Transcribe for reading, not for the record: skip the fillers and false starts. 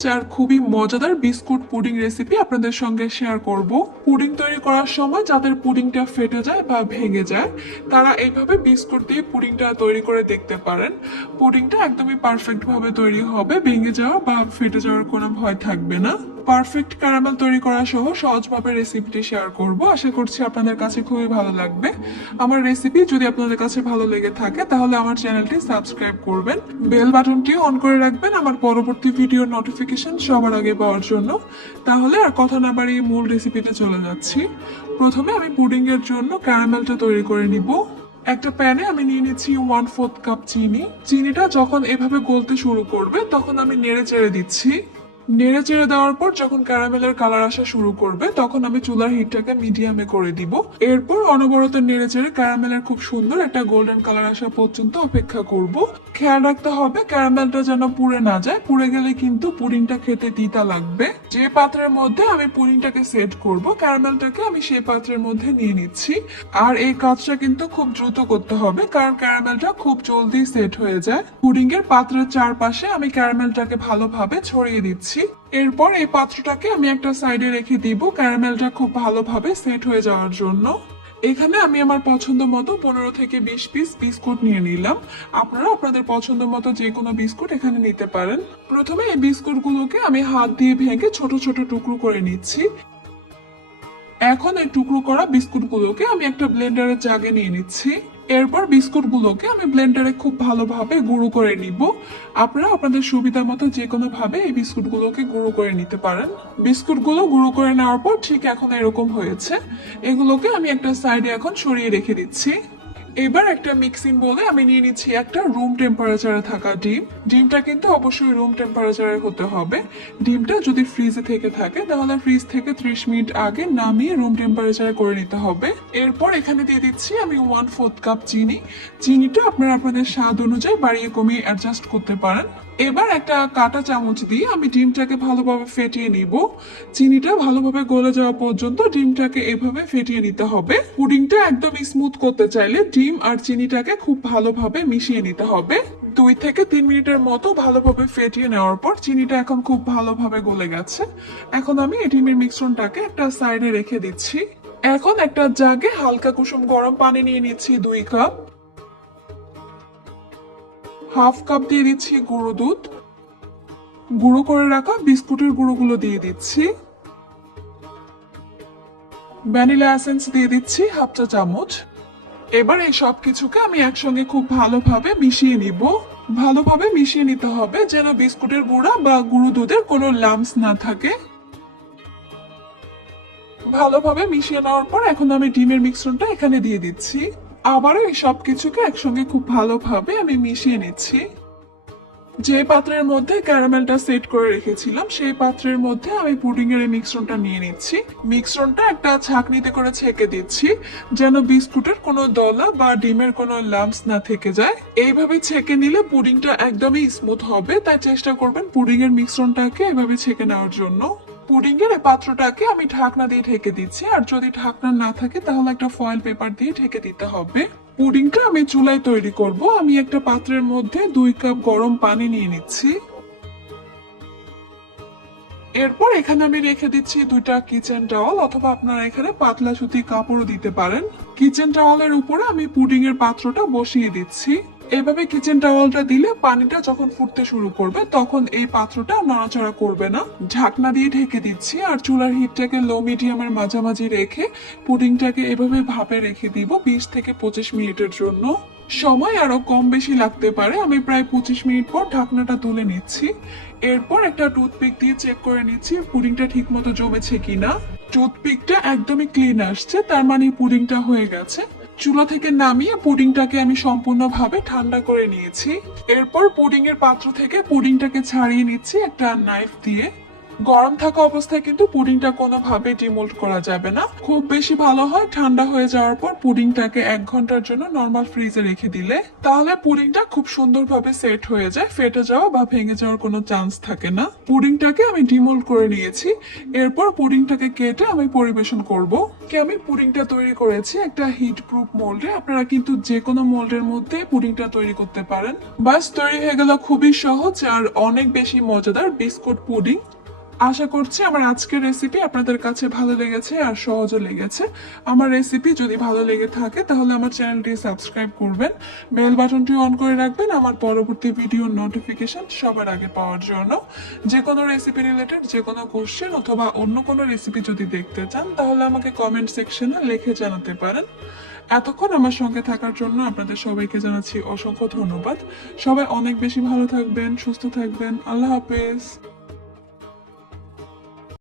চার খুবই মজাদার বিস্কুট পুডিং রেসিপি আপনাদের সঙ্গে শেয়ার করব। পুডিং তৈরি করার সময় যাদের পুডিংটা ফেটে যায় বা ভেঙে যায় তারা এইভাবে বিস্কুট দিয়ে পুডিংটা তৈরি করে দেখতে পারেন। পুডিংটা একদমই পারফেক্ট ভাবে তৈরি হবে, ভেঙে যাওয়া বা ফেটে যাওয়ার কোনো ভয় থাকবে না। পারফেক্ট ক্যারামেল তৈরি করা সহ সহজভাবে রেসিপিটি শেয়ার করব। আশা করছি আপনাদের কাছে খুবই ভালো লাগবে। আমার রেসিপি যদি আপনাদের কাছে ভালো লেগে থাকে তাহলে আমার চ্যানেলটি সাবস্ক্রাইব করবেন, বেল বাটনটি অন করে রাখবেন আমার পরবর্তী ভিডিওর নোটিফিকেশন সবার আগে পাওয়ার জন্য। তাহলে আর কথা না বাড়িয়ে মূল রেসিপিতে চলে যাচ্ছি। প্রথমে আমি পুডিং এর জন্য ক্যারামেলটা তৈরি করে নিব। একটা প্যানে আমি নিয়ে নিচ্ছি 1/4 কাপ চিনি। চিনিটা যখন এভাবে গলতে শুরু করবে তখন আমি নেড়ে চেড়ে দিচ্ছি। নেড়ে চেড়ে দেওয়ার পর যখন ক্যারামেলের কালার আসা শুরু করবে তখন আমি চুলার হিটটাকে মিডিয়ামে করে দিব। এরপর অনবরত নেড়ে চেড়ে ক্যারামেলের খুব সুন্দর একটা গোল্ডেন কালার আসা পর্যন্ত অপেক্ষা করব। খেয়াল রাখতে হবে ক্যারামেলটা যেন পুড়ে না যায়, পুড়ে গেলে কিন্তু পুডিংটা খেতে তিতা লাগবে। যে পাত্রের মধ্যে আমি পুডিংটাকে সেট করব ক্যারামেলটাকে আমি সেই পাত্রের মধ্যে নিয়ে নিচ্ছি। আর এই কাজটা কিন্তু খুব দ্রুত করতে হবে কারণ ক্যারামেলটা খুব জলদি সেট হয়ে যায়। পুডিং এর পাত্রের চারপাশে আমি ক্যারামেলটাকে ভালোভাবে ছড়িয়ে দিচ্ছি। এরপর এই পাত্রটাকে আমি একটা সাইডে রেখে দিব ক্যারামেলটা খুব ভালোভাবে সেট হয়ে যাওয়ার জন্য। এখানে আমি আমার পছন্দ মতো 15 থেকে 20 পিস বিস্কুট নিয়ে নিলাম। আপনারা আপনাদের পছন্দ মতো যে কোনো বিস্কুট এখানে নিতে পারেন। প্রথমে এই বিস্কুটগুলোকে আমি হাত দিয়ে ভেঙে ছোট ছোট টুকরো করে নিচ্ছি। এখন এই টুকরো করা বিস্কুটগুলোকে আমি একটা ব্লেন্ডারের জাগে নিয়ে নিচ্ছি। এরপর বিস্কুটগুলোকে আমি ব্লেন্ডারে খুব ভালোভাবে গুঁড়ো করে নিব। আপনারা আপনাদের সুবিধা মতো যে কোনো ভাবে এই বিস্কুটগুলোকে গুঁড়ো করে নিতে পারেন। বিস্কুটগুলো গুঁড়ো করে নেওয়ার পর ঠিক এখন এরকম হয়েছে। এগুলোকে আমি একটা সাইডে এখন সরিয়ে রেখে দিচ্ছি। এবার একটা মিক্সিং বলে আমি নিয়ে নিচ্ছি একটা রুম টেম্পারেচারে থাকা ডিম। ডিমটা কিন্তু অবশ্যই রুম টেম্পারেচারে হতে হবে। ডিমটা যদি ফ্রিজে থেকে থাকে তাহলে ফ্রিজ থেকে 30 মিনিট আগে নামিয়ে রুম টেম্পারেচারে করে নিতে হবে। এরপর এখানে দিয়ে দিচ্ছি আমি 1/4 কাপ চিনি। চিনিটা আপনারা আপনাদের স্বাদ অনুযায়ী বাড়িয়ে কমিয়ে অ্যাডজাস্ট করতে পারেন। এবার একটা কাঁটা চামচ দিয়ে আমি ডিমটাকে ভালোভাবে ফেটিয়ে নিব। চিনিটা ভালোভাবে গলে যাওয়া পর্যন্ত ডিমটাকে এভাবে ফেটিয়ে নিতে হবে। পুডিংটা একদম স্মুথ করতে চাইলে ডিম আর চিনিটাকে খুব ভালোভাবে মিশিয়ে নিতে হবে। 2 থেকে 3 মিনিটের মতো ভালোভাবে ফেটিয়ে নেওয়ার পর চিনিটা এখন খুব ভালোভাবে গলে গেছে। এখন আমি এই ডিমের মিশ্রণটাকে একটা সাইডে রেখে দিচ্ছি। এখন একটা জাগে হালকা কুসুম গরম পানি নিয়ে নিচ্ছি 2 কাপ। হাফ কাপ দিয়ে দিচ্ছি গুঁড়ো দুধ। গুঁড়ো করে রাখা বিস্কুটের গুঁড়োগুলো দিয়ে দিচ্ছি। ভ্যানিলা এসেন্স দিয়ে দিচ্ছি হাফ চা চামচ। এবার এই সব কিছুকে আমি একসঙ্গে খুব ভালোভাবে মিশিয়ে নিব। ভালোভাবে মিশিয়ে নিতে হবে যেন বিস্কুটের গুঁড়া বা গুঁড়ো দুধের কোনো লাম্পস না থাকে। ভালোভাবে মিশিয়ে নেওয়ার পর এখন আমি ডিমের মিশ্রণটা এখানে দিয়ে দিচ্ছি। আবারও এই সব কিছুকে একসঙ্গে খুব ভালোভাবে আমি মিশিয়ে নিচ্ছি। যে পাত্রের মধ্যে ক্যারামেলটা সেট করে রেখেছিলাম সেই পাত্রের মধ্যে আমি পুডিং এর এই মিশ্রণটা নিয়ে নিচ্ছি। মিশ্রণটা একটা ছাঁকনিতে করে ছেঁকে দিচ্ছি যেন বিস্কুটের কোনো দলা বা ডিমের কোনো লাম্পস না থেকে যায়। এইভাবে ছেঁকে নিলে পুডিংটা একদমই স্মুথ হবে, তাই চেষ্টা করবেন পুডিং এর মিশ্রণটাকে এভাবে ছেঁকে নেওয়ার জন্য। পুডিং এর এই পাত্রটাকে আমি ঢাকনা দিয়ে ঢেকে দিচ্ছি, আর যদি ঢাকনা না থাকে তাহলে একটা ফয়েল পেপার দিয়ে ঢেকে দিতে হবে। পুডিংটা আমি চুলায় তৈরি করব। আমি একটা পাত্রের মধ্যে 2 কাপ গরম পানি নিয়ে নিচ্ছি। এরপর এখানে আমি রেখে দিচ্ছি 2টা কিচেন টাওয়াল, অথবা আপনারা এখানে পাতলা সুতি কাপড়ও দিতে পারেন। কিচেন টাওয়ালের উপরে আমি পুডিং এর পাত্রটা বসিয়ে দিচ্ছি। এভাবে কিচেন টাওয়ালটা দিলে পানিটা যখন ফুটতে শুরু করবে তখন এই পাত্রটা নড়াচড়া করবে না। ঢাকনা দিয়ে ঢেকে দিচ্ছি আর চুলার হিটটাকে লো মিডিয়ামের মাঝামাঝি রেখে পুডিংটাকে এভাবে ভাপে রেখে দিব 20 থেকে 25 মিনিটের জন্য। সময় আরো কম বেশি লাগতে পারে। আমি প্রায় 25 মিনিট পর ঢাকনাটা তুলে নিচ্ছি। এরপর একটা টুথপিক দিয়ে চেক করে নিচ্ছি পুডিংটা ঠিক মতো জমেছে কিনা। টুথপিকটা একদমই ক্লিন আসছে, তার মানে পুডিংটা হয়ে গেছে। চুলা থেকে নামিয়ে পুডিংটাকে আমি সম্পূর্ণভাবে ঠান্ডা করে নিয়েছি। এরপর পুডিং এর পাত্র থেকে পুডিংটাকে ছাড়িয়ে নিচ্ছি একটা নাইফ দিয়ে। গরম থাকা অবস্থায় কিন্তু পুডিংটা কোনোভাবে ডিমোল্ড করা যাবে না। খুব বেশি ভালো হয় ঠান্ডা হয়ে যাওয়ার পর পুডিংটাকে 1 ঘন্টার জন্য নর্মাল ফ্রিজে রেখে দিলে, তাহলে পুডিংটা খুব সুন্দরভাবে সেট হয়ে যায়, ফেটে যাওয়া বা ভেঙে যাওয়ার কোনো চান্স থাকে না। পুডিংটাকে আমি ডিমোল্ড করে নিয়েছি, এরপর পুডিংটাকে কেটে আমি পরিবেশন করব। আমি পুডিংটা তৈরি করেছি একটা হিট প্রুফ মোল্ডে, আপনারা কিন্তু যে কোনো মোল্ডের মধ্যে পুডিংটা তৈরি করতে পারেন। বাস তৈরি হয়ে গেল খুবই সহজ আর অনেক বেশি মজাদার বিস্কুট পুডিং। আশা করছি আমার আজকের রেসিপি আপনাদের কাছে ভালো লেগেছে আর সহজও লেগেছে। আমার রেসিপি যদি ভালো লেগে থাকে তাহলে আমার চ্যানেলটি সাবস্ক্রাইব করবেন, বেল বাটনটি অন করে রাখবেন আমার পরবর্তী ভিডিওর নোটিফিকেশন সবার আগে পাওয়ার জন্য। যে কোনো রেসিপি রিলেটেড যে কোনো কোশ্চেন অথবা অন্য কোনো রেসিপি যদি দেখতে চান তাহলে আমাকে কমেন্ট সেকশনে লিখে জানাতে পারেন। এতক্ষণ আমার সঙ্গে থাকার জন্য আপনাদের সবাইকে জানাচ্ছি অসংখ্য ধন্যবাদ। সবাই অনেক বেশি ভালো থাকবেন, সুস্থ থাকবেন। আল্লাহ হাফেজ।